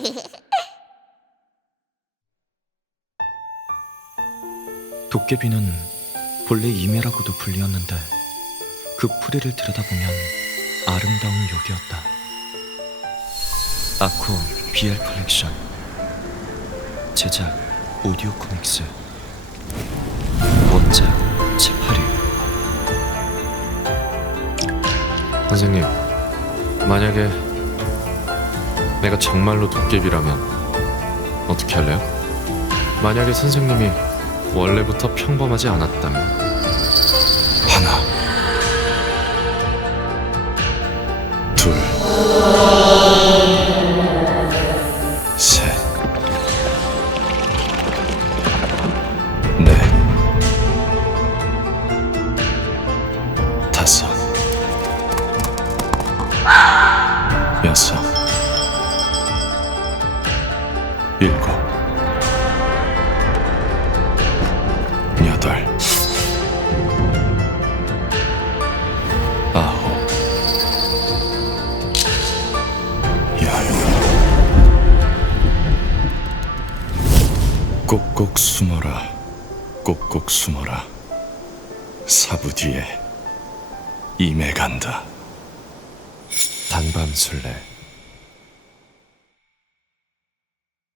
도깨비는 본래 이매라고도 불리었는데 그 풀이를 들여다보면 아름다운 욕이었다. 아쿠 BL 컬렉션. 제작 오디오 코믹스. 원작 채파리 선생님, 만약에 내가 정말로 도깨비라면 어떻게 할래요? 만약에 선생님이 원래부터 평범하지 않았다면. 하나, 둘, 셋, 넷, 다섯, 여섯, 여덟. 아홉 열. 꼭꼭 숨어라 꼭꼭 숨어라. 사부 뒤에 임해 간다. 단밤 술래